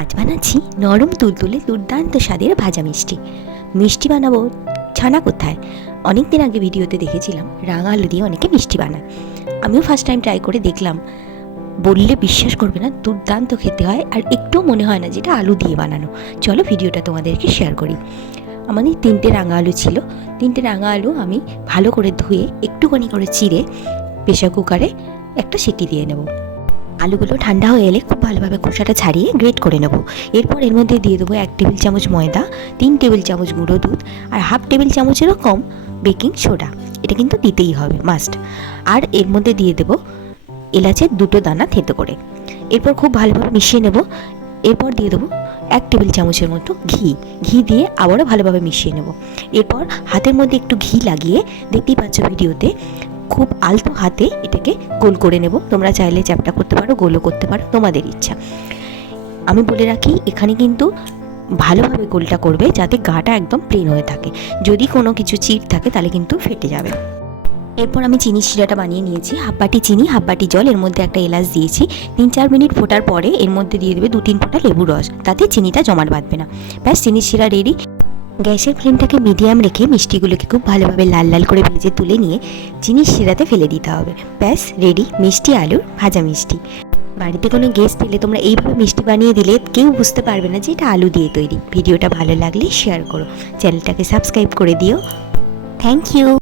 আজ বানাচ্ছি নরম তুলতুলে দুর্দান্ত স্বাদের ভাজা মিষ্টি। মিষ্টি বানাবো ছানা কোথায়, অনেক দিন আগে ভিডিওতে দেখেছিলাম রাঙা আলু দিয়ে অনেকে মিষ্টি বানায়। আমিও ফার্স্ট টাইম ট্রাই করে দেখলাম, বললে বিশ্বাস করবে না, দুর্দান্ত খেতে হয় আর একটু মনে হয় না যেটা আলু দিয়ে বানানো। চলো ভিডিওটা তোমাদেরকে শেয়ার করি। আমাদের 3টে রাঙা আলু ছিল। 3টে রাঙা আলু আমি ভালো করে ধুয়ে একটুখানি করে চিড়ে প্রেসার কুকারে একটা সিটি দিয়ে নেব। আলুগুলো ঠান্ডা হয়ে এলে খুব ভালোভাবে খোসাটা ছাড়িয়ে গ্রেট করে নেব। এরপর এর মধ্যে দিয়ে দেবো 1 টেবিল চামচ ময়দা, 3 টেবিল চামচ গুঁড়ো দুধ আর হাফ টেবিল চামচেরও কম বেকিং সোডা। এটা কিন্তু দিতেই হবে, মাস্ট। আর এর মধ্যে দিয়ে দেবো এলাচের 2টো দানা থেঁতো করে। এরপর খুব ভালোভাবে মিশিয়ে নেব। এরপর দিয়ে দেবো 1 টেবিল চামচের মতো ঘি দিয়ে আবারও ভালোভাবে মিশিয়ে নেব। এরপর হাতের মধ্যে একটু ঘি লাগিয়ে, দেখতেই পাচ্ছ ভিডিওতে, খুব আলতো হাতে এটাকে গোল করে নেব। তোমরা চাইলে চ্যাপটা করতে পারো, গোলও করতে পারো, তোমাদের ইচ্ছা। আমি বলে রাখি, এখানে কিন্তু ভালোভাবে গোলটা করবে যাতে গাটা একদম প্লেন হয়ে থাকে। যদি কোনো কিছু চিট থাকে তাহলে কিন্তু ফেটে যাবে। এরপর আমি চিনি শিরাটা বানিয়ে নিয়েছি। হাফ বাটি চিনি, হাফ বাটি জল, এর মধ্যে একটা এলাচ দিয়েছি। 3-4 মিনিট ফোটার পরে এর মধ্যে দিয়ে দেবে 2-3 ফোঁটা লেবুর রস, তাতে চিনিটা জমাট বাঁধবে না। ব্যাস, চিনির শিরা রেডি। গ্যাসের ফ্লেমটাকে মিডিয়াম রেখে মিষ্টিগুলোকে খুব ভালোভাবে লাল লাল করে ভেজে তুলে নিয়ে চিনির শিরাতে ফেলে দিতে হবে। ব্যাস রেডি মিষ্টি আলুর ভাজা মিষ্টি। বাড়িতে কোনো গেস্ট এলে তোমরা এইভাবে মিষ্টি বানিয়ে দিলে কেউ বুঝতে পারবে না যে এটা আলু দিয়ে তৈরি। ভিডিওটা ভালো লাগলে শেয়ার করো, চ্যানেলটাকে সাবস্ক্রাইব করে দিও। Thank you.